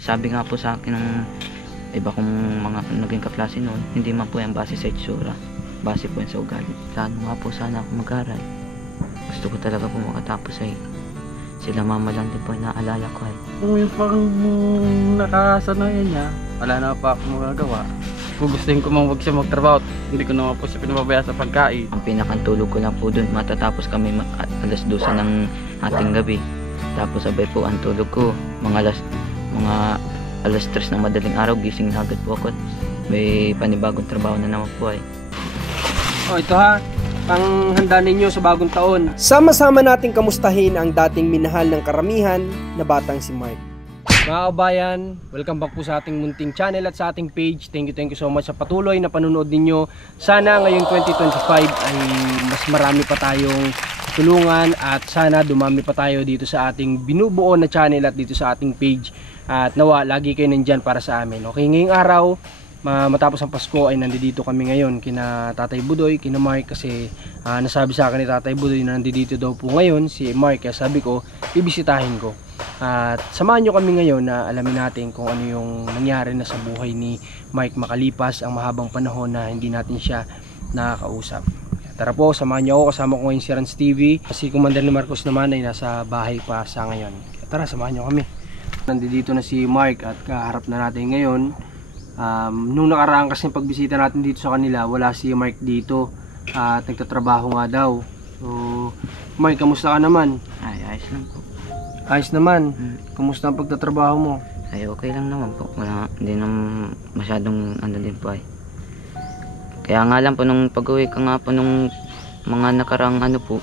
sabi nga po sa akin ng iba kong mga naging kaklase noon, hindi man po yan base sa itsura, base po yan sa ugali. Plano nga po sana ako mag-aral. Gusto ko talaga po makatapos ay sila mama lang din po yung naalala ko ay. Kung yung pang nakasanayan niya, wala na pa ako magagawa. Kung gustuin ko mang wag siya magtrabaho, hindi ko naman po siya pinapabaya sa pagkain. Ang pinakantulog ko lang po dun, matatapos kami alas 12 ng ating gabi. Tapos sabay po ang tulog ko, mga alas 3 ng madaling araw, gising na agad po ako. May panibagong trabaho na naman po ay. Oh, ito ha, panghanda ninyo sa bagong taon. Sama-sama nating kamustahin ang dating minahal ng karamihan na batang si Mark. Mga kabayan, welcome back po sa ating munting channel at sa ating page. Thank you so much sa patuloy na panonood ninyo. Sana ngayong 2025 ay mas marami pa tayong tulungan at sana dumami pa tayo dito sa ating binubuo na channel at dito sa ating page. At nawa, lagi kayo nandyan para sa amin. Okay, ngayong araw, matapos ang Pasko ay nandito kami ngayon kina Tatay Budoy, kina Mark kasi nasabi sa akin ni Tatay Budoy na nandito daw po ngayon si Mark. Kaya sabi ko, bibisitahin ko. At samahan nyo kami ngayon na alamin natin kung ano yung nangyari na sa buhay ni Mike makalipas ang mahabang panahon na hindi natin siya nakakausap. Tara po, samahan nyo ako. Kasama ko ngayon si Rans TV. Si Commander ni Marcos naman ay nasa bahay pa sa ngayon. Tara, samahan nyo kami. Nandito na si Mike at kaharap na natin ngayon. Nung nakaraan kasi pagbisita natin dito sa kanila, wala si Mike dito at nagtatrabaho nga daw. So, Mike, kamusta ka naman? Ay, ayos lang po. Ayos naman. Kumusta ang pagtatrabaho mo? Ay, okay lang naman po. Hindi naman masyadong ano din po ay. Kaya nga lang po nung pag-uwi ka nga po nung mga nakarang ano po,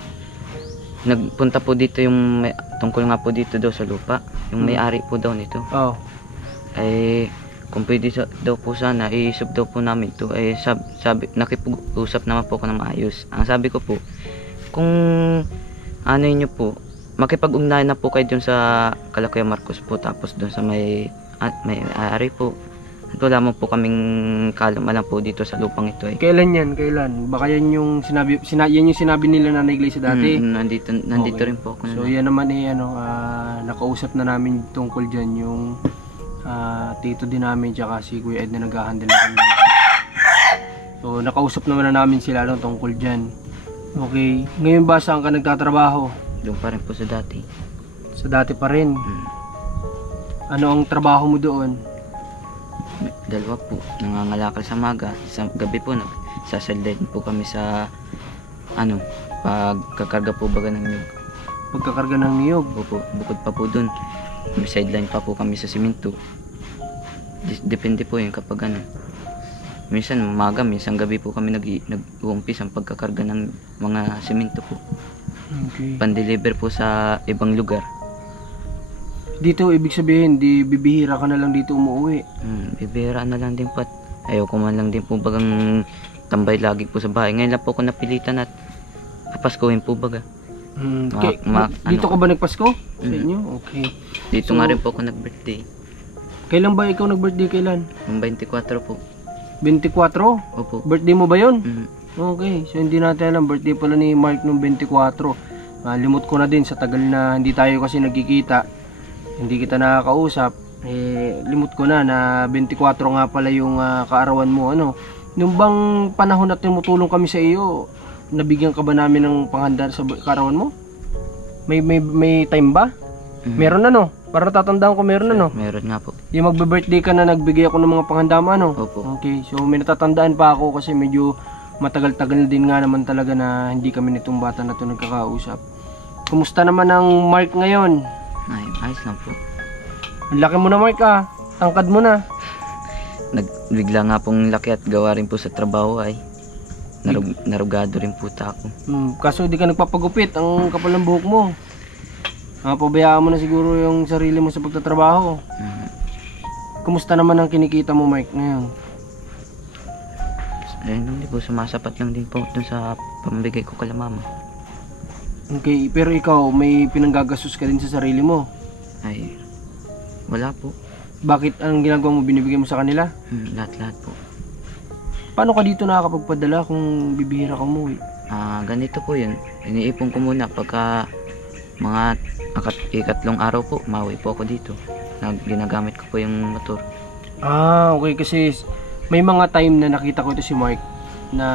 nagpunta po dito yung tungkol nga po dito daw sa lupa. Yung may-ari po daw nito. Oh. Ay, kung pwede daw po sana, i-sub daw po namin ito. Ay, sabi, nakipag-usap naman po ako ng maayos. Ang sabi ko po, kung ano nyo po, makipag-ugnayan na po kayo dun sa Kalakuya Marcos po, tapos dun sa may-ari po. At wala mo po kaming kalamalan po dito sa lupang ito eh. Kailan yan? Kailan? Baka yan yung sinabi nila na iglesia dati. Nandito Okay. rin po ako. So yan naman eh nakausap na namin tungkol dyan yung tito din namin tsaka si Kuya Ed na nag-handle na kami. So nakausap naman na namin sila tungkol dyan. Okay, ngayon ba saan ka nagtatrabaho? Doon pa rin po sa dati. Sa dati pa rin. Ano ang trabaho mo doon? Dalawa po, nangangalakal sa maga. Sa gabi po, nagsasalden po kami sa pagkakarga po baga ng niyog. Pagkakarga ng niyog? Opo, bukod pa po dun, may sideline pa po kami sa simento. Depende po yun kapag minsan umaga, minsan gabi po kami nag-uumpis ang pagkakarga ng mga simento po. Okay. Pan-deliver po sa ibang lugar. Dito, ibig sabihin, di bibihira ka na lang dito umuwi. Bibihira na lang din po at ayaw ko man lang din po bagang tambay lagi po sa bahay. Ngayon lang po ako napilitan at kapaskuhin po baga. Dito ka ba nagpasko? Sa inyo? Okay. Dito nga rin po ako nag-birthday. Kailan ba ikaw nag-birthday? Kailan? Yung 24 po. 24? Opo. Birthday mo ba yun? Okay, so hindi natin alam. Birthday pala ni Mark nung 24. Limot ko na din sa tagal na hindi tayo kasi nagkikita. Hindi kita nakakausap. Limot ko na 24 nga pala yung kaarawan mo. Nung bang panahon na tumutulong kami sa iyo, nabigyan ka ba namin ng panghanda sa kaarawan mo? May time ba? Meron Para tatandaan ko meron Meron nga po. Yung magbe-birthday ka na nagbigay ako ng mga panghanda mo Opo. Okay, so may natatandaan pa ako kasi medyo matagal-tagal din nga naman talaga na hindi kami nitong bata na ito nagkakausap. Kumusta naman ang Mark ngayon? Ay, ayos lang po. Ang laki mo na Mark tangkad mo na. Bigla nga pong laki at gawa rin po sa trabaho ay narugado rin po ako. Kaso di ka nagpapagupit, ang kapal ng buhok mo. Pabayaan mo na siguro yung sarili mo sa pagtatrabaho. Kumusta naman ang kinikita mo Mark ngayon? Ayun, hindi po sumasapat lang din po dun sa pambigay ko kala mama. Okay, pero ikaw may pinanggagastos ka din sa sarili mo? Ay, wala po. Bakit ang ginagawa mo, binibigay mo sa kanila? Lahat-lahat po. Paano ka dito nakakapagpadala kung bibihira ka umuwi? Ganito po yun. Iniipon ko muna pagka mga ikatlong araw po, mauwi po ako dito. ginagamit ko po yung motor. Okay, kasi may mga time na nakita ko ito si Mark na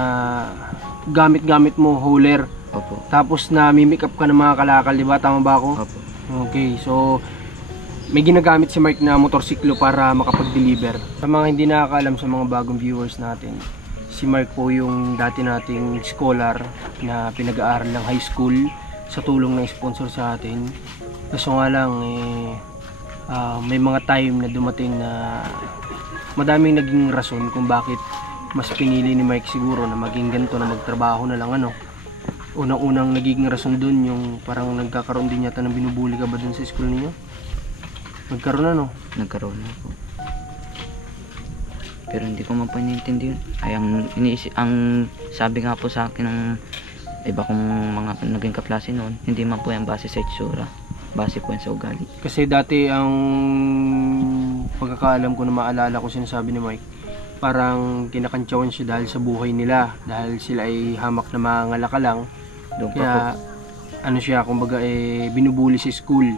gamit-gamit mo hauler. Opo. Tapos na mimic up ka ng mga kalakal, di ba? Tama ba ako? Opo. Okay, so may ginagamit si Mark na motorsiklo para makapag-deliver. Sa mga hindi nakakaalam, sa mga bagong viewers natin, si Mark po yung dati nating scholar na pinag-aaral ng high school sa tulong ng sponsor sa atin. Kaso nga lang, may mga time na dumating na madaming naging rason kung bakit mas pinili ni Mike siguro na maging ganito, na magtrabaho na lang ano. Unang-unang nagiging rason dun yung parang nagkakaroon din yata ng binubuli ka ba dun sa school niyo? Nagkaroon ano? Nagkaroon na po. Pero hindi ko mapanintindihan. Ay, ang sabi nga po sa akin ng iba kong mga naging kaklase noon, hindi man po yan base sa itsura. Base po yan sa ugali. Kasi dati ang pagkakaalam ko na maalala ko sinasabi ni Mike, parang kinakantsawan siya dahil sa buhay nila, dahil sila ay hamak na mangalaka lang. Doon pa Kaya po. ano siya, kumbaga binubuli sa school.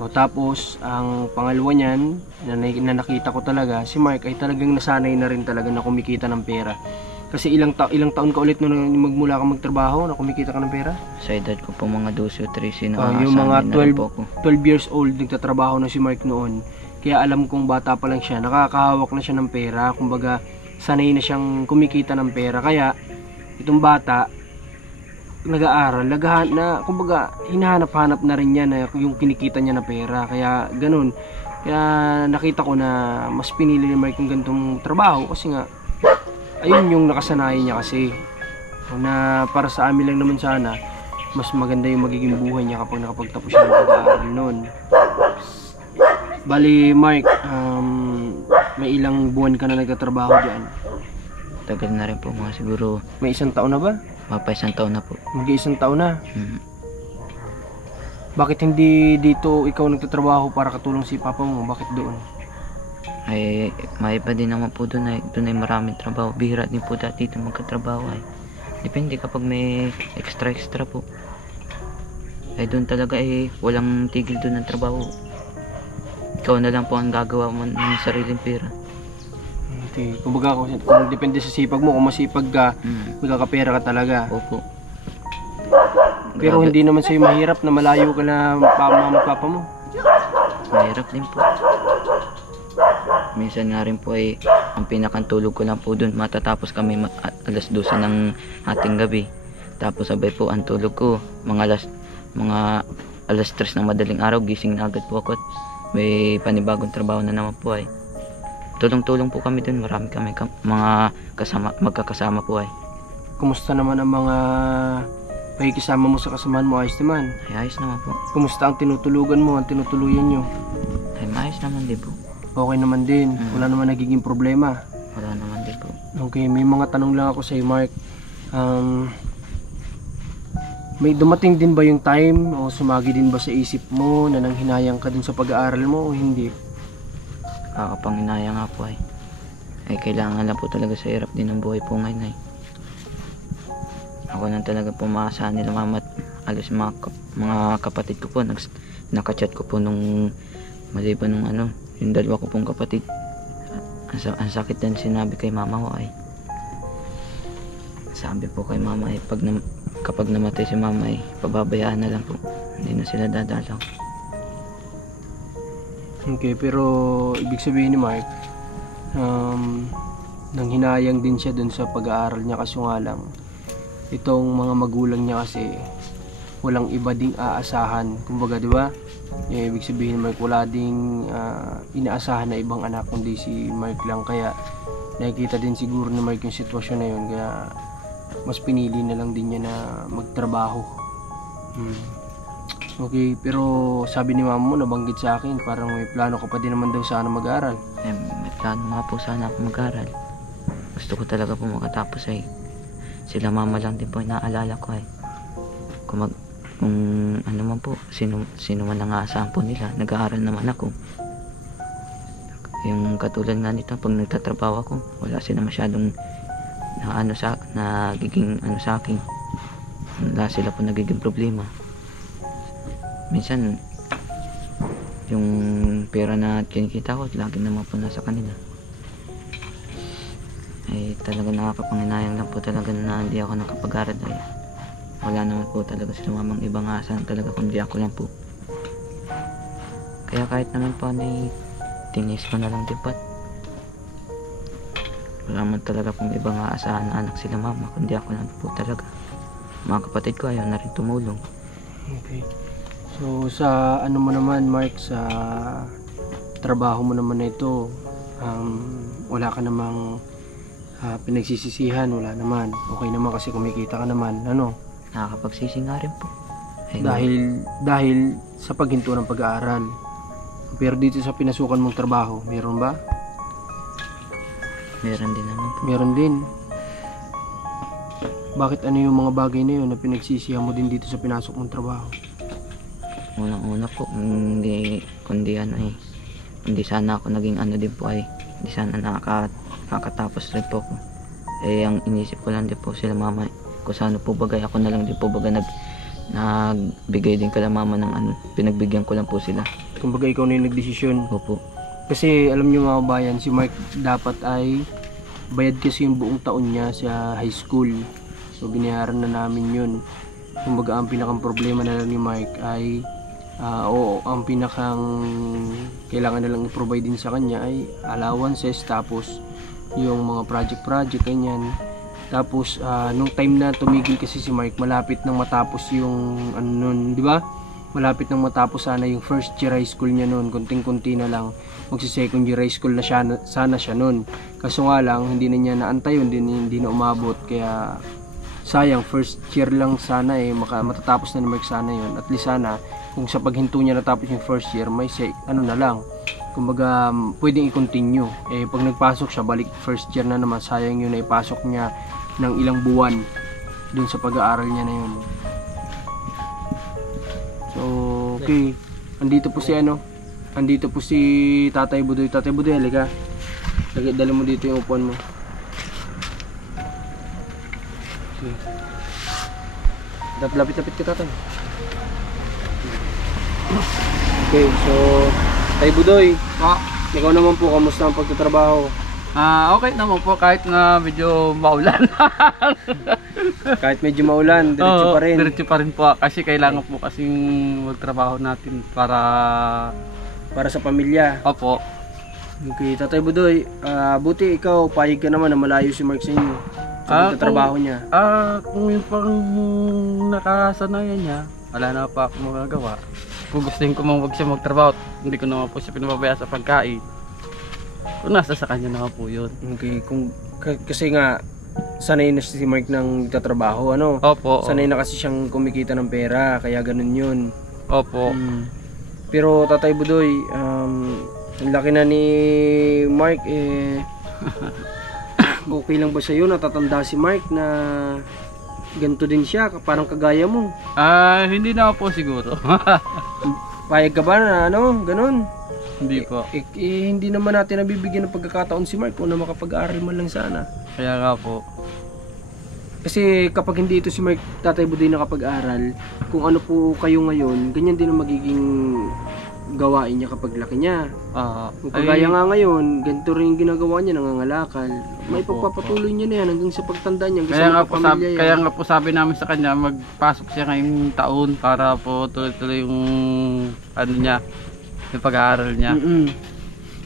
O tapos ang pangalawa niyan na nakita ko talaga, si Mark ay talagang nasanay na rin talaga na kumikita ng pera. Kasi ilang taon ka ulit nung magmula ka magtrabaho na kumikita ka ng pera? Sa edad ko po mga 12 o 13 Yung mga 12, po ako. 12 years old nagtatrabaho na si Mark noon. Kaya alam kong bata pa lang siya, nakakahawak na siya ng pera. Kumbaga sanay na siyang kumikita ng pera. Kaya itong bata nag-aaral, na kumbaga hinahanap-hanap na rin niya na yung kinikita niya na pera. Kaya ganun. Kaya nakita ko na mas pinili ni Mark yung ganitong trabaho kasi nga ayun yung nakasanayan niya kasi. Na para sa amin lang naman sana, mas maganda yung magiging buhay niya kapag nakapagtapos siya ng pag-aaral noon. Bali, Mark, may ilang buwan ka na nagtatrabaho dyan? Tagal na rin po, mga siguro May isang taon na ba? mapa isang taon na po. Mag-iisang taon na. Mhm. Bakit hindi dito ikaw nagtatrabaho para katulong si papa mo? Bakit doon? Ay maiba din naman po doon ay maraming trabaho. Bihira din po dati dito magkatrabaho ay. Depende kapag may extra po. Ay doon talaga walang tigil doon ng trabaho. Ikaw na lang po ang gagawa mo ng sariling pera. Okay. Kumbaga kung depende sa sipag mo, kung masipag ka, magkakapera ka talaga. Opo. Pero Grabe. hindi naman sa'yo mahirap na malayo ka na mama at papa mo. Mahirap din po. Minsan nga rin po ang pinakantulog ko lang po doon matatapos kami alas 12 ng ating gabi. Tapos sabay po ang tulog ko mga alas 3 ng madaling araw, gising na agad po ako at may panibagong trabaho na naman po ay. Tulong-tulong po kami doon, marami kami mga magkakasama po ay. Kumusta naman ang mga pakikisama mo sa kasamahan mo? Ayos naman. Ay ayos naman po. Kumusta ang tinutulugan mo, ang tinutuluyan nyo? Ay maayos naman din po. Okay naman din. Wala naman nagiging problema. Wala naman din po. Okay, may mga tanong lang ako sa iyo, Mark. May dumating din ba yung time o sumagi din ba sa isip mo na nanghinayang ka dun sa pag-aaral mo o hindi? Kakapanginaya nga po ay. Ay kailangan lang po talaga sa hirap din ng buhay po ngayon ay. Ako lang talaga po maasahan nila mama at alos mga kapatid ko po. Nakachat ko po nung maliban nung yung dalawa ko pong kapatid. Ang sakit din sinabi kay mama ko ay. Sabi po kay mama ay kapag namatay si mama ay pababayaan na lang po. Hindi na sila dadalaw. Okay, pero ibig sabihin ni Mark, nanghinayang din siya dun sa pag-aaral niya kasi nga lang itong mga magulang niya kasi walang iba ding aasahan. Kumbaga, di ba? Ibig sabihin ni Mark, wala ding inaasahan na ibang anak kundi si Mark lang. Kaya nakikita din siguro ni Mark yung sitwasyon na yun. Kaya mas pinili na lang din niya na magtrabaho. Okay, pero sabi ni mama mo, nabanggit sa akin, parang may plano ka pa din naman daw sana mag-aral. May plano nga po sana ako mag-aral. Gusto ko talaga po makatapos ay. Sila mama lang din po inaalala ko ay. Kung ano man po, sino man ang aasahan po nila, nag-aaral naman ako. Yung katulad nga nito, pag nagtatrabaho ako, wala sila masyadong nagiging sa akin. Wala sila po nagiging problema. Minsan yung pera na kinikita ko lagi naman po nasa kanila. Ay talaga nakakapanginayang lang po talaga na hindi ako nakapag-aral ay wala naman po talaga sila mamang ibang asahan talaga kundi ako lang po. Kaya kahit naman po ay tinis ko na lang din po. Wala man talaga pong ibang aasahan na anak sila mama kundi ako lang po talaga. Mga kapatid ko ayaw na rin tumulong. Okay. So sa ano mo naman Mark, sa trabaho mo naman na ito, wala ka namang pinagsisisihan, wala naman. Okay naman kasi kumikita ka naman, ano? Nakakapagsisi nga rin po. Ay, Dahil sa paghinto ng pag-aaral. Pero dito sa pinasukan mong trabaho, meron ba? meron din naman po. Meron din. Bakit ano yung mga bagay na yun na pinagsisihan mo din dito sa pinasok mong trabaho? Unang-una po, kundi ano eh, hindi sana ako naging ano din po ay, hindi sana nakakatapos rin po ako. Eh, ang inisip ko lang din po sila mama, kung saan po bagay ako na lang din po bagay nagbigay din kala mama ng ano, pinagbigyan ko lang po sila. Kumbaga ikaw na yung nagdesisyon. Opo. Kasi alam niyo mga bayan, si Mark dapat ay bayad kasi yung buong taon niya sa high school. So binayaran na namin yun. Kumbaga ang pinakang problema na lang ni Mark ay ang pinakang kailangan na lang i-provide din sa kanya ay allowances, tapos yung mga project ganyan. Tapos nung time na tumigil kasi si Mark, malapit nang matapos yung ano nun, di ba? Malapit nang matapos sana yung first year high school niya noon, konting-konti na lang magsi-second year high school na sana siya noon. Kaso nga lang hindi na niya naantay yun, hindi na umabot, kaya sayang, first year lang sana eh, matatapos na ni Mark sana yun. At least sana kung sa paghinto niya natapos yung first year, may ano na lang, kumbaga pwedeng i-continue. Eh pag nagpasok siya, balik first year na naman, sayang yun na ipasok niya ng ilang buwan dun sa pag-aaral niya na yun. So, okay. Andito po si Tatay Budoy. Tatay Budoy, halika. Dali mo dito yung upuan mo. Okay. Lapit-lapit ka, Tatay. Okay, so Tay Budoy, ikaw naman po, kamusta ang pagtatrabaho? Okay naman po kahit na medyo maulan. Kahit medyo maulan, diretso pa rin. Diretso pa rin po kasi kailangan po kasing magtrabaho natin para Para sa pamilya. Opo. Okay, Tatay Budoy, buti ikaw, payag ka naman na malayo si Mark sa inyo sa pagtatrabaho niya. Kung yung pang nakasanayan niya, wala na pa ako magagawa. Kung gustuhin ko wag siya magtrabaho, hindi ko naman po siya pinapabaya sa pagkain. Kung nasa sa kanya naman po yun. Okay, kasi nga sanay na si Mark ng tatrabaho, ano? Opo. Sanay na kasi siyang kumikita ng pera, kaya ganun yun. Opo. Pero Tatay Budoy, ang laki na ni Mark, okay lang ba sa'yo? Natatanda si Mark na ganito din siya, parang kagaya mo. Hindi na po siguro. Payag ka ba na ano, ganun? Hindi po. Hindi naman natin nabibigyan ng pagkakataon si Mark kung na makapag-aaral man lang sana. Kaya nga po. Kasi kapag hindi ito si Mark, Tatay Budoy nakapag-aral, kung ano po kayo ngayon, ganyan din ang magiging gawain niya kapag laki niya. Kung kagaya nga ngayon, ganito rin yung ginagawa niya, nangangalakal. May pagpapatuloy niya na yan hanggang sa pagtanda niya. Kaya nga po sabi namin sa kanya, magpasok siya ngayong taon para po tuloy-tuloy yung ano niya, yung pag-aaral niya.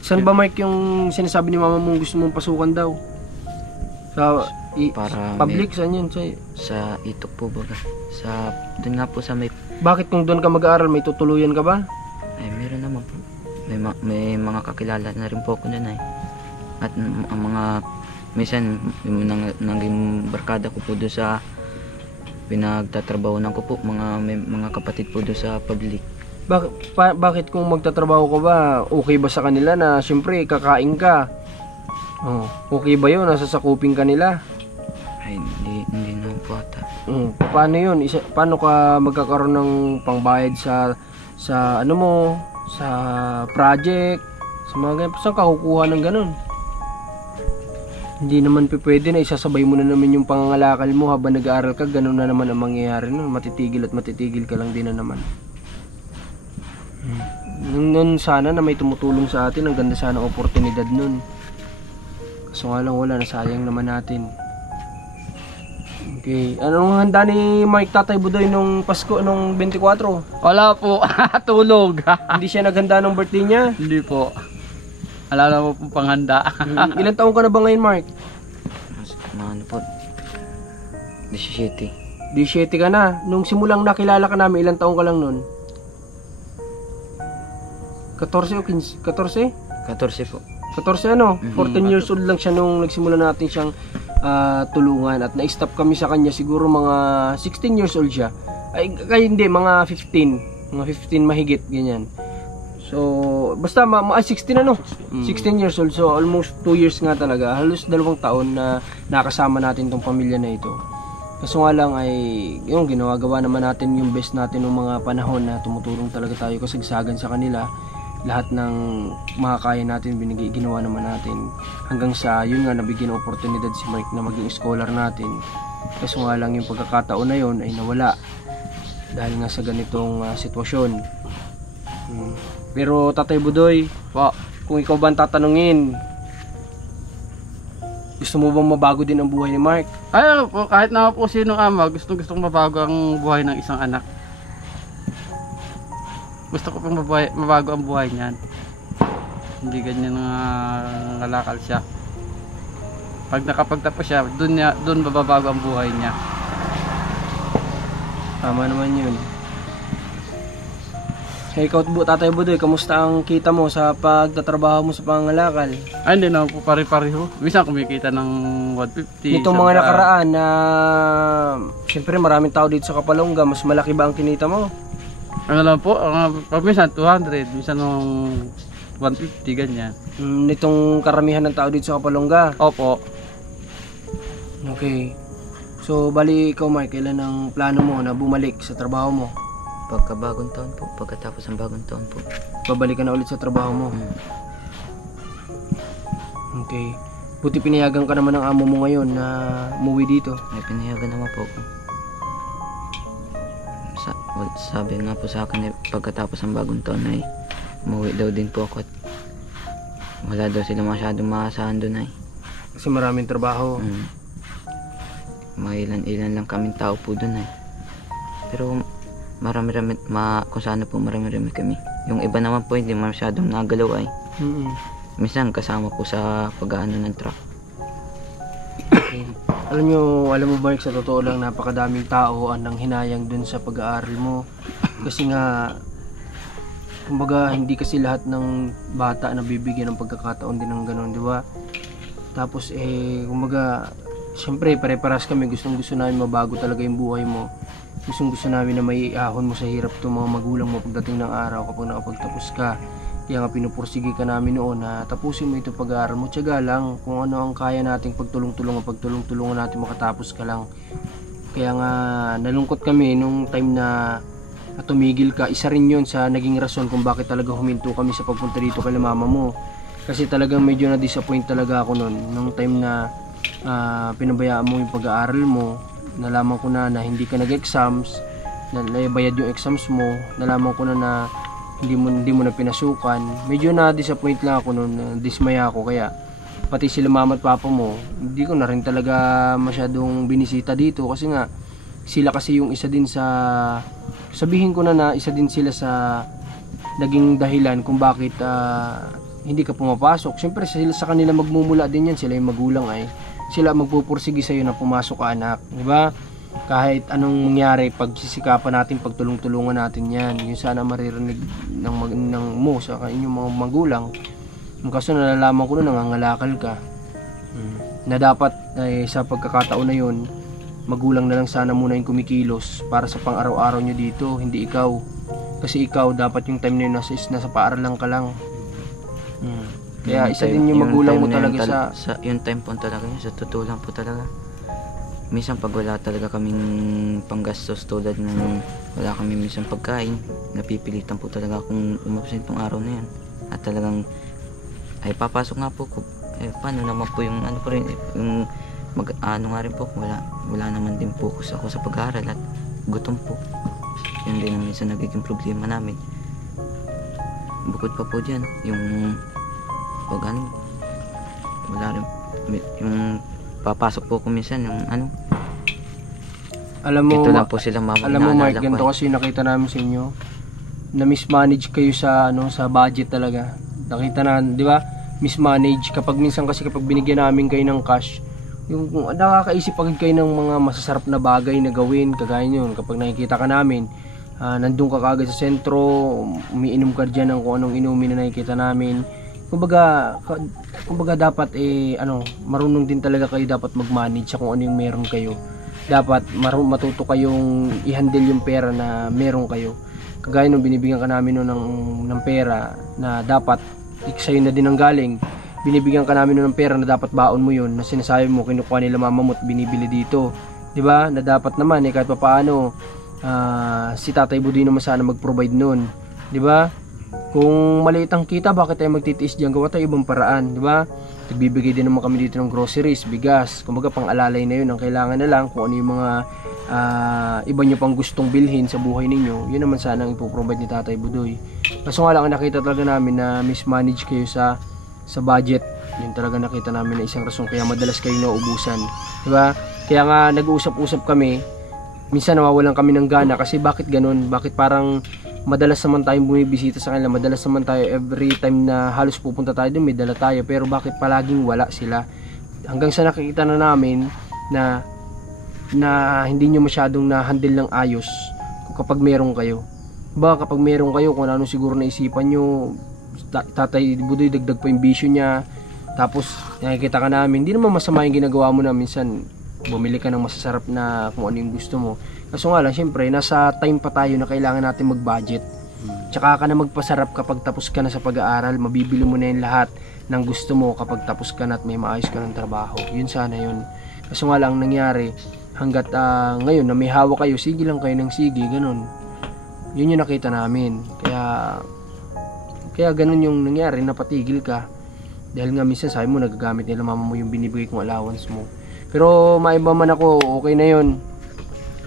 Saan ba Mark yung sinasabi ni mama mong gusto mong pasukan daw? Sa Para public, saan yun? Sa itok po baga. Doon nga po sa may... Bakit kung doon ka mag-aaral, may tutuluyan ka ba? Ay, meron naman po. May mga kakilala na rin po ako dyan ay. At ang mga... Minsan, yung naging barkada ko po doon sa pinagtatrabahonan ko po. May mga kapatid po doon sa public. Bakit kung magtatrabaho ka ba, okay ba sa kanila na siyempre kakain ka? Okay ba yun? Nasasakupin ka nila? Ay, hindi na po ata. Paano yun? Paano ka magkakaroon ng pangbayad sa ano mo, sa project, sa mga ganyan? Saan ka kukuha ng ganun? Hindi naman pwede na isasabay mo na naman yung pangangalakal mo habang nag-aaral ka, ganun na naman ang mangyayari nun. Matitigil ka lang din na naman. Noon sana na may tumutulong sa atin, ang ganda sana ng oportunidad nun. Kaso nga lang wala, nasayang naman natin. Okay, anong handa ni Mike Tatay Budoy nung Pasko, nung 24? Wala po, tulog. Hindi siya naghanda ng birthday niya? Hindi po. Alala mo po panghanda. Ilan taong ka na ba ngayon, Mark? Ano po? 17. 17 ka na. Nung simulang nakilala ka namin, ilang taong ka lang nun? 14 o 15? 14? 14 po. 14 ano? Mhm. 14 years old lang siya nung nagsimula natin siyang tulungan at na-stop kami sa kanya siguro mga 16 years old siya. Ay hindi, mga 15. Mga 15 mahigit, ganyan. So, basta 16 ano? 16 years old. So, almost 2 years nga talaga. Halos 2 taon na nakasama natin tong pamilya na ito. Kaso nga lang ay, yung ginagawa naman natin yung best natin ng mga panahon na tumutulong talaga tayo kasagsagan sa kanila. Lahat ng makakaya natin ginawa naman natin hanggang sa yun nga nabigyan ng oportunidad si Mike na maging scholar natin. Kaso nga lang yung pagkakataon na yun ay nawala dahil nga sa ganitong sitwasyon. Pero Tatay Budoy, Po. kung ikaw ba ang tatanungin, gusto mo bang mabago din ang buhay ni Mark? Ay, po, kahit na po sinong ama, gustong mabago ang buhay ng isang anak. Gusto ko pong mabago ang buhay niyan. Hindi ganyan ngalakal siya. Pag nakapagtapos siya, doon mababago ang buhay niya. Tama naman yun. Hey, ikaw po, Tatay Budoy, kamusta ang kita mo sa pagtatrabaho mo sa pangangalakal? Ay, hindi naman po pare-pareho. Minsan kumikita ng 150. Nitong mga nakaraan na siyempre maraming tao dito sa Kapalonga, mas malaki ba ang kinita mo? Ano lang po, pag minsan 200, minsan ng 150, ganyan. Nitong karamihan ng tao dito sa Kapalonga. Opo. Okay. So, bali ikaw, Mark, kailan ang plano mo na bumalik sa trabaho mo? Pagkabagong taon po, pagkatapos ng bagong taon po. Babalik ka na ulit sa trabaho mo? Mm. Okay. Buti pinayagan ka naman ng amo mo ngayon na umuwi dito. May pinayagan naman po ako. Sabi nga po sa akin pagkatapos ng bagong taon ay umuwi daw din po ako at wala daw sila masyadong maasahan doon ay. Kasi maraming trabaho. Mailan-ilan lang kaming tao po doon ay. Pero marami-rami, kung saan po marami-rami kami. Yung iba naman po hindi masyadong nagalaw ay. Minsan kasama po sa pag-aano ng truck. Alam mo Mark, sa totoo lang napakadaming tao ang nanghinayang dun sa pag-aaral mo. Kasi nga, kumbaga hindi kasi lahat ng bata na bibigyan ng pagkakataon din ng gano'n, di ba? Tapos kumbaga, siyempre pare-paras kami, gustong-gusto namin mabago talaga yung buhay mo. Gustong-gusto namin na may ahon mo sa hirap itong mga magulang mo pagdating ng araw kapag nakapagtapos ka. Kaya nga pinupursige ka namin noon na tapusin mo ito pag-aaral mo. Tiyaga lang kung ano ang kaya nating pagtulong-tulungan natin makatapos ka lang. Kaya nga nalungkot kami nung time na tumigil ka. Isa rin yun sa naging rason kung bakit talaga huminto kami sa pagpunta dito kay mama mo. Kasi talagang medyo na-disappoint talaga ako noon. Nung time na pinabayaan mo yung pag-aaral mo, nalaman ko na hindi ka nag-exams, nabayad yung exams mo, nalaman ko na hindi mo na pinasukan. Medyo na-disappoint lang ako noon, dismaya ako. Kaya pati sila mama at papa mo, hindi ko na rin talaga masyadong binisita dito kasi nga sila kasi yung isa din sa, sabihin ko na isa din sila sa naging dahilan kung bakit hindi ka pumapasok. Siyempre sila sa kanila magmumula din yan, sila yung magulang ay sila magpupursige sa'yo na pumasok ka anak, di ba? Kahit anong mangyari, pagsisikapan natin, pagtulong-tulungan natin yan. Yung sana maririnig ng mo sa inyong mga magulang. Kaso nalalaman ko na nangangalakal ka. Na dapat sa pagkakataon na yun, magulang na lang sana muna yung kumikilos para sa pang-araw-araw nyo dito, hindi ikaw. Kasi ikaw, dapat yung time na yun nasa paaralan ka lang. Kaya isa din yung magulang mo talaga sa yung time po talaga yun, sa totoo lang po talaga. Minsan pag wala talaga kaming panggastos tulad ng wala kami minsan pagkain, napipilitan po talaga akong umabsent tong araw na yan. At talagang ay papasok nga po ko. Paano naman po yung ano po rin, yung ano nga rin po, wala naman din focus ako sa pag-aaral at gutom po. Yun din ang minsan nagiging problema namin. bukod pa po dyan, yung pag ano, wala rin, yung papasok po ko minsan, yung ano, Alam mo, ito lang po sila alam mo Mark, ganito ko. kasi nakita namin sa inyo na mismanage kayo sa ano, sa budget talaga. Nakita na, di ba? Mismanage kapag minsan kasi kapag binigyan namin kayo ng cash, yung nakakaisip agad kayo ng mga masasarap na bagay na gawin, kagaya yun kapag nakikita ka namin, nandun ka kaagad sa sentro, umiinom ka dyan ng kung anong inumin na nakikita namin. Kumbaga dapat marunong din talaga kayo dapat mag-manage sa kung ano yung meron kayo. Dapat matuto kayong i-handle yung pera na meron kayo. Kagaya nung binibigyan ka namin ng pera na dapat sa'yo na din ang galing. Binibigyan ka namin ng pera na dapat baon mo yun, na sinasabi mo kinukuha nila mama mo at binibili dito. 'Di ba? Na dapat naman kahit papaano si Tatay Budoy naman sana mag-provide noon. 'Di ba? Kung maliit ang kita, bakit tayo magtitiis diyan? Gawa tayo ibang paraan, 'di ba? Nagbibigay din naman kami dito ng groceries, bigas, kumbaga pang-alalay na yun. Ang kailangan na lang kung ano yung mga iba nyo pang gustong bilhin sa buhay ninyo, yun naman sana ang ipoprovide ni Tatay Budoy. Kaso nga lang, nakita talaga namin na mismanage kayo sa budget. Yun talaga nakita namin na isang rason kaya madalas kayo nauubusan, diba? Kaya nga nag-uusap-usap kami, minsan nawawalan kami ng gana kasi bakit ganun? Bakit parang madalas naman tayong bumibisita sa kanila, madalas naman tayo every time na halos pupunta tayo doon may dala tayo, pero bakit palaging wala sila? Hanggang sa nakikita na namin na hindi nyo masyadong na-handle ng ayos kapag meron kayo. Kapag meron kayo, kung ano siguro naisipan nyo, Tatay Budoy dagdag pa yung bisyo niya, tapos nakikita ka namin, hindi naman masama yung ginagawa mo na minsan bumili ka ng masasarap na kung ano yung gusto mo. Kaso nga lang, syempre, nasa time pa tayo na kailangan natin mag-budget. Tsaka ka na magpasarap kapag tapos ka na sa pag-aaral, mabibili mo na yung lahat ng gusto mo kapag tapos ka na at may maayos ka ng trabaho. Yun sana yun. Kaso nga lang, nangyari, hanggat ngayon na may hawak kayo, sige lang kayo ng sige, ganun. Yun yung nakita namin. Kaya ganun yung nangyari, napatigil ka. Dahil nga minsan sabi mo, nagagamit nila mama mo yung binibigay kong allowance mo. Pero maiba man ako, okay na yun.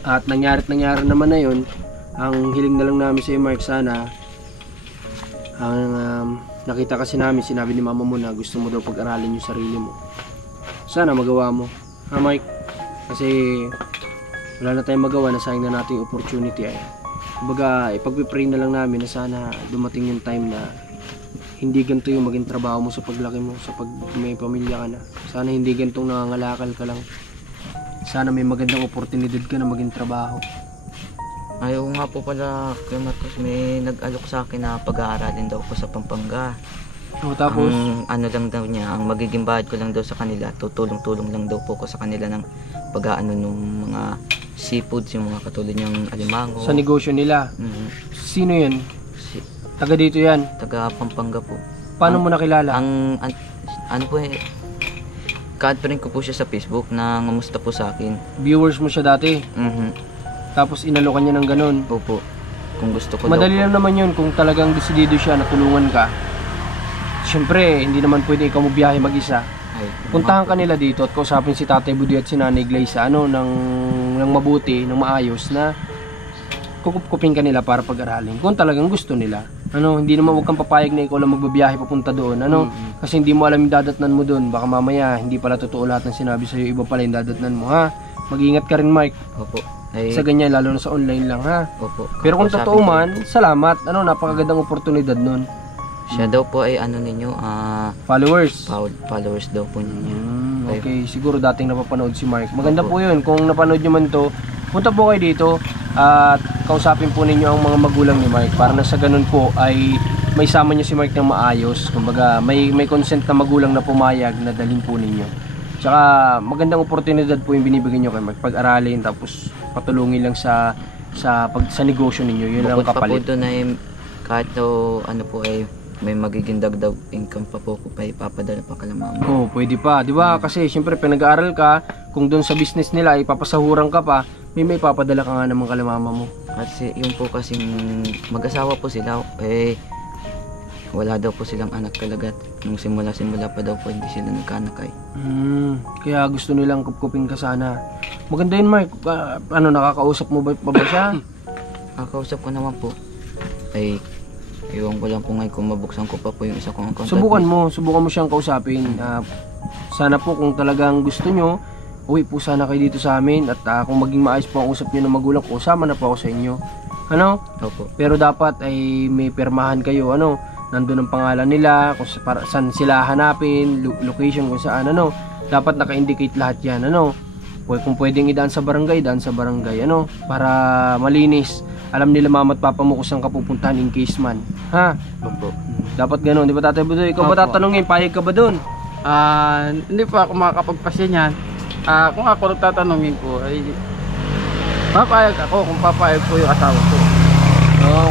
At nangyari naman na yun. Ang hiling na lang namin sa iyo, Mark, sana ang nakita kasi namin, sinabi ni mama mo na gusto mo daw pag-aralin yung sarili mo. Sana magawa mo, ha Mike? Kasi wala na tayong magawa, nasayang na natin yung opportunity ay. Kumbaga, ipag-pray na lang namin na sana dumating yung time na hindi ganito yung maging trabaho mo sa paglaki mo, sa pag may pamilya ka na. Sana hindi ganitong nangangalakal ka lang. Sana may magandang oportunidad ka na maging trabaho. Ayaw nga po pala, Kuya Marcos, may nag-alok sa akin na pag-aaralin daw ko sa Pampanga. O, tapos? Ang ano lang daw niya, ang magiging bahad ko lang daw sa kanila, tutulong-tulong lang daw po ko sa kanila ng pag-aano ng mga seafoods, yung mga katulad niyang alimango. Sa negosyo nila? Sino yan? Taga dito yan? Taga Pampanga po. Paano mo nakilala? Ano po ka-add pa rin ko po siya sa Facebook na ngamusta po sa akin. Viewers mo siya dati? Tapos inalokan niya ng ganun? Opo. Kung gusto ko madali daw lang naman yun kung talagang desidido siya na tulungan ka. Siyempre, hindi naman pwede ikaw mabiyahe mag-isa. Puntahan ka nila dito at kausapin si Tatay Budoy at si Nanay Glayza ng mabuti, ng maayos na kukupkupin ka nila para pag-aralin kung talagang gusto nila. Hindi naman wag kang papayag na ikaw lang magbabiyahe papunta doon. Kasi hindi mo alam yung dadatnan mo doon. Baka mamaya hindi pala totoo lahat ng sinabi sa iyo, iba pala yung dadatnan mo, ha? Mag-ingat ka rin, Mike. Opo. Sa ganyan, lalo na sa online lang, ha? Opo. Pero kung totoo man, salamat. Napakagandang oportunidad nun. Siya daw po ay ninyo, followers. Followers daw po ninyo. Okay, siguro dating napapanood si Mark. Maganda po yun. Kung napanood nyo man to, punta po kayo dito at kausapin po ninyo ang mga magulang ni Mark para na sa ganun po ay may sama nyo si Mark ng maayos. Kumbaga, may consent na magulang na pumayag na dalhin po ninyo. Tsaka magandang oportunidad po yung binibigay nyo kay Mark. Pag-aralin tapos patulungin lang sa negosyo ninyo. Yun lang kapalit. Bukod pa po doon ay kahit ano po ay may magiging dagdag income pa po ko pa ipapadala pa kala mama. Pwede pa, 'di ba? Kasi syempre pinag-aaral ka, kung doon sa business nila ipapasahuran ka pa, may ipapadala ka nga naman kala mama mo. Kasi yung po kasing mag-asawa po sila wala daw po silang anak talaga. Nung simula pa daw po hindi sila nagkaanak ay. Kaya gusto nilang kupkupin ka sana. Maganda yun, Mark. Nakakausap mo ba siya? Nakakausap ko naman po. Ay Iwan ko lang po ngayon kung mabuksan ko pa po yung isa kong account. Subukan mo siyang kausapin. Sana po kung talagang gusto nyo, uwi po sana kayo dito sa amin at kung maging maayos po ang usap nyo ng magulang ko, sama na po ako sa inyo. Ano? Opo. Pero dapat ay may permahan kayo, ano? Nandun ang pangalan nila, kung saan sila hanapin, location kung saan, ano? Dapat naka-indicate lahat yan, ano? Kung pwedeng idaan sa barangay, ano? Para malinis. Alam nila mama at papa mo kung saan ka pupuntahan in case man. Ha? Opo. Dapat ganoon, di ba Tatay Budoy? Ikaw ba Opo. tatanungin, payag ka ba doon? Hindi pa ako makakapagpasya niyan. Kung ako nagtatanungin ko ay papayag ako kung papayag po yung asawa ko.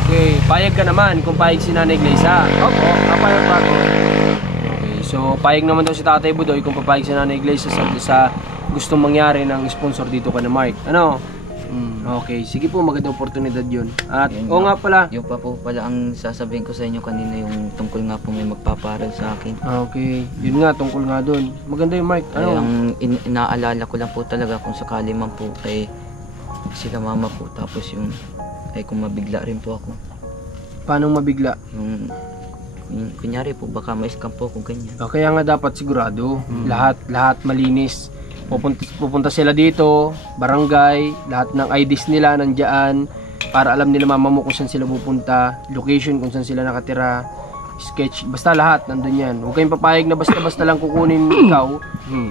Okay, payag ka naman kung payag si Nanay Gleisa. Opo, papayag pa ako. Okay, so payag naman daw si Tatay Budoy kung papayag si Nanay Gleisa sa gustong mangyari ng sponsor dito ka na Mark. Ano? Okay, sige po, magandang oportunidad yun. At Yun oo nga pala. Yung pa po pala ang sasabihin ko sa inyo kanina, yung tungkol nga po may magpaparal sa akin. Okay, yun nga, tungkol nga doon. Maganda yung Mark. Ay, Ano? ang inaalala ko lang po talaga kung sakali man po ay sila mama po, tapos yung ay kung mabigla rin po ako. Paano mabigla? Yung kunyari po baka ma-scam po ako ganyan. Kaya nga dapat sigurado, lahat malinis. Pupunta sila dito, barangay, lahat ng IDs nila nandiyan para alam nila mama mo kung saan sila pupunta, location kung saan sila nakatira, sketch, basta lahat nandun yan. Huwag kayong papayag na basta-basta lang kukunin ikaw,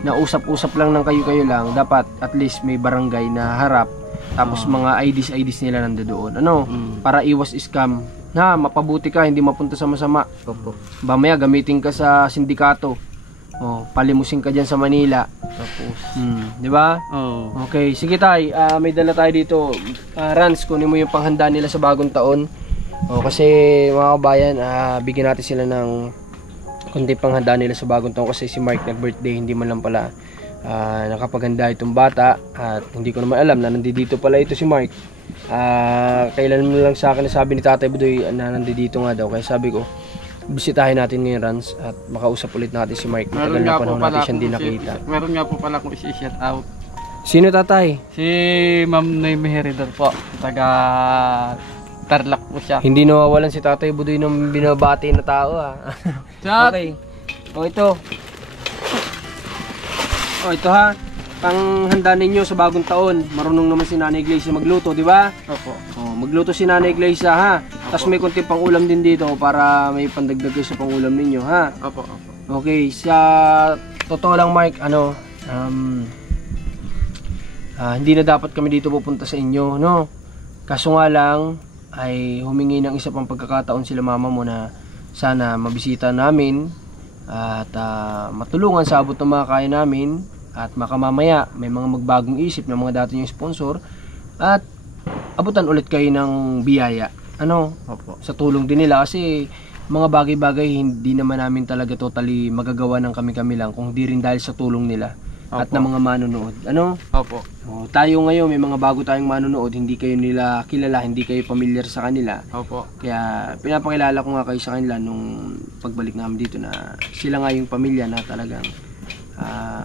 na usap-usap lang ng kayo-kayo lang. Dapat at least may barangay na harap, tapos mga IDs nila nandoon. Ano? Para iwas scam. Na, mapabuti ka, hindi mapunta sa masama. Opo. Mamaya gamitin ka sa sindikato. Palimusin ka dyan sa Manila. Tapos Di ba? Oh. Okay, sige tay. May dala tayo dito. Rans, kunin mo yung panghanda nila sa bagong taon. Kasi mga kabayan, bigyan natin sila ng kundi panghanda nila sa bagong taon kasi si Mark nag-birthday, hindi man lang pala nakapaghanda itong bata at hindi ko naman alam na nandito pala ito si Mark. Kailan mo lang sa akin nasabi ni Tatay Budoy na nandito nga daw, kaya sabi ko bisitahin natin ngayon Rans at makausap ulit natin si Mark. Matagal na panahon natin siya hindi nakita. Meron nga po pala akong isi-shout out. Sino tatay? Si Ma'am Noy Meheridor po, taga Tarlac po siya. Hindi nawawalan si Tatay Budoy ng binabati na tao Chat! Okay. Ito. Ito ha. Panghanda ninyo sa bagong taon. Marunong naman si Nanay Gleisa magluto, di ba? Opo. Magluto si Nanay Gleisa ha. Tapos may konting pang-ulam din dito para may pandagdag kayo sa pang-ulam ninyo ha. Opo. Okay, sa totoo lang Mark, hindi na dapat kami dito pupunta sa inyo, no? Kaso nga lang ay humingi ng isa pang pagkakataon sila mama mo na sana mabisita namin at matulungan sa abot ng mga kaya namin at makamamaya may mga magbagong isip ng mga dati yung sponsor at abutan ulit kayo ng biyaya. Opo. Sa tulong din nila kasi mga bagay-bagay hindi naman namin talaga totally magagawa ng kami-kami lang kung di rin dahil sa tulong nila at ng mga manonood. Opo. Tayo ngayon may mga bago tayong manonood, hindi kayo nila kilala, hindi kayo familiar sa kanila. Opo. Kaya pinapakilala ko nga kayo sa kanila nung pagbalik namin dito na sila nga yung pamilya na talagang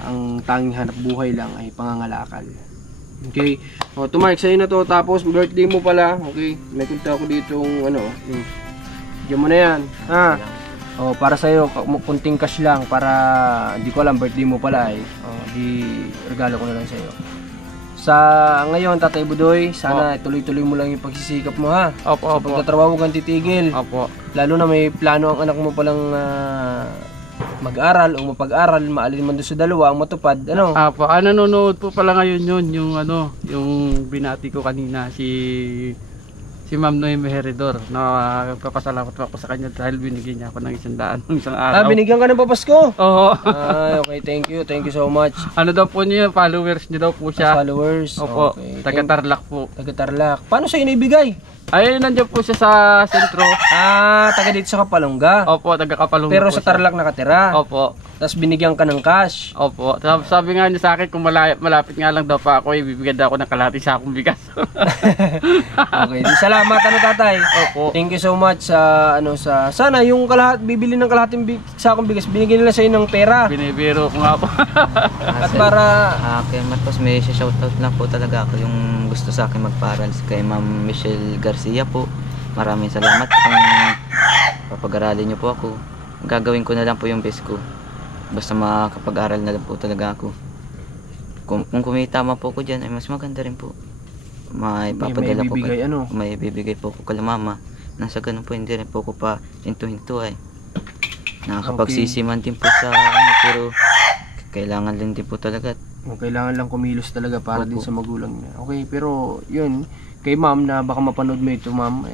ang tanging hanap buhay lang ay pangangalakal. Okay. To Mark, sa'yo na to. Tapos birthday mo pala. Okay. May kunta ako dito diyan mo na yan. Ha? Para sa'yo, kunting cash lang para hindi ko alam birthday mo pala di regalo ko na lang sa'yo. Sa ngayon, Tatay Budoy, sana tuloy-tuloy mo lang yung pagsisikap mo ha. Opo. Sa pagtatrabaho kang titigil. Opo. Lalo na may plano ang anak mo palang mag-aral o mapag-aral, maalin man doon sa dalawa ang matupad. Opo. Nanonood po pala ngayon yun, yung binati ko kanina si Ma'am Noy Meheridor. Nagpapasalamat ako sa kanya dahil binigyan niya ako ng 100 ng isang araw. Binigyan ka ng papasko? Oo. Okay, thank you so much. Daw po niya, followers niya daw po siya. Followers? Opo. Okay. Taga Tarlac po. Taga Tarlac. Paano sa'yo naibigay? Ay, nandiyan po siya sa sentro. Taga dito sa Kapalongga. Opo, taga Kapalungga. Pero po sa siya. Tarlac nakatira. Opo. Tapos binigyan ka ng cash. Opo. Sabi nga niya sa akin kung malapit nga lang daw pa ako, ibibigyan daw ako ng kalahati sa akong bigas. Okay, salamat tatay. Opo. Thank you so much sa sana yung bibili ng kalahating sa akong bigas, binigyan nila sa ng pera. Binibiro ko nga po. At para kay Marcos may shoutout lang po talaga ako yung gusto sa akin magparal kay Ma'am Michelle Garcia po. Maraming salamat kung papag-aralin niyo po ako. Gagawin ko na lang po yung best ko. Basta makapag-aral na lang po talaga ako. Kung kumita man po ako dyan, ay mas maganda rin po. May papadala po bibigay, may bibigay po ko kala mama. Nasa ganun po, hindi rin po ko pa hinto-hinto ay. Nakakapagsisiman din po sa pero kailangan din po talaga. Kailangan lang kumilos talaga para Opo. din sa magulang niya. Okay, pero yun, kay ma'am na baka mapanood mo ito ma'am,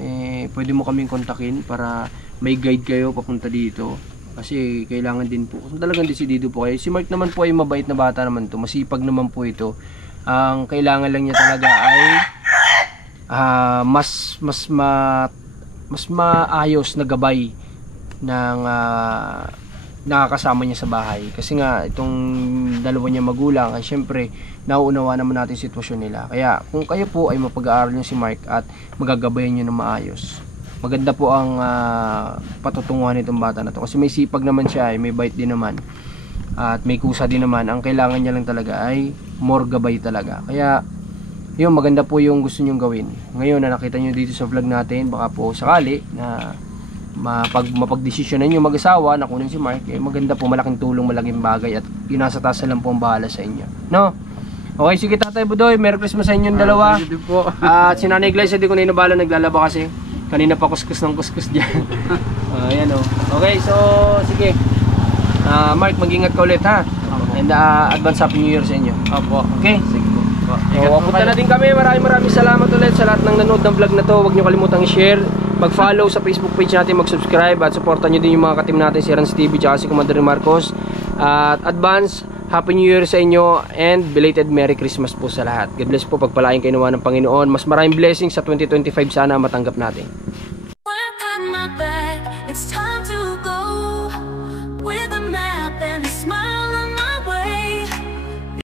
pwede mo kaming kontakin para may guide kayo papunta dito. Kasi kailangan din po, kung talagang desidido po kayo. Si Mark naman po ay mabait na bata naman to, masipag naman po ito. Ang kailangan lang niya talaga ay mas maayos na gabay ng nakakasama niya sa bahay. Kasi nga itong dalawa niya magulang ay syempre nauunawa naman natin sitwasyon nila. Kaya kung kayo po ay mapag-aaral niyo si Mark at magagabayan niyo ng maayos, maganda po ang patutunguhan nitong bata na to. Kasi may sipag naman siya, may bait din naman at may kusa din naman. Ang kailangan niya lang talaga ay more gabay talaga. Kaya yun, maganda po yung gusto nyong gawin. Ngayon na nakita nyo dito sa vlog natin, baka po sakali na mapagdesisyonan nyo mag-asawa na kunin si Mark, maganda po, malaking tulong, malaking bagay at pinasatasan lang po ang bahala sa inyo, no? Okay, sige Tatay Budoy, Merry Christmas sa inyong dalawa. At si Nanay Glyce, hindi ko na inabala, naglalaba kasi kanina pa kuskus ng kuskus dyan. Ayan o. Okay, so sige, Mark, mag-ingat ka ulit ha. And advance Happy New Year sa inyo. Opo. Okay? Sige po. So, punta na din kami. Maraming salamat ulit sa lahat ng nanood ng vlog na to. Huwag nyo kalimutang i-share, mag-follow sa Facebook page natin, mag-subscribe at supportan nyo din yung mga katim natin, si Rans TV at si Commander Marcos. At advance Happy New Year sa inyo and belated Merry Christmas po sa lahat. God bless po, pagpalain kayo naman ng Panginoon. Mas maraming blessings sa 2025 sana matanggap natin.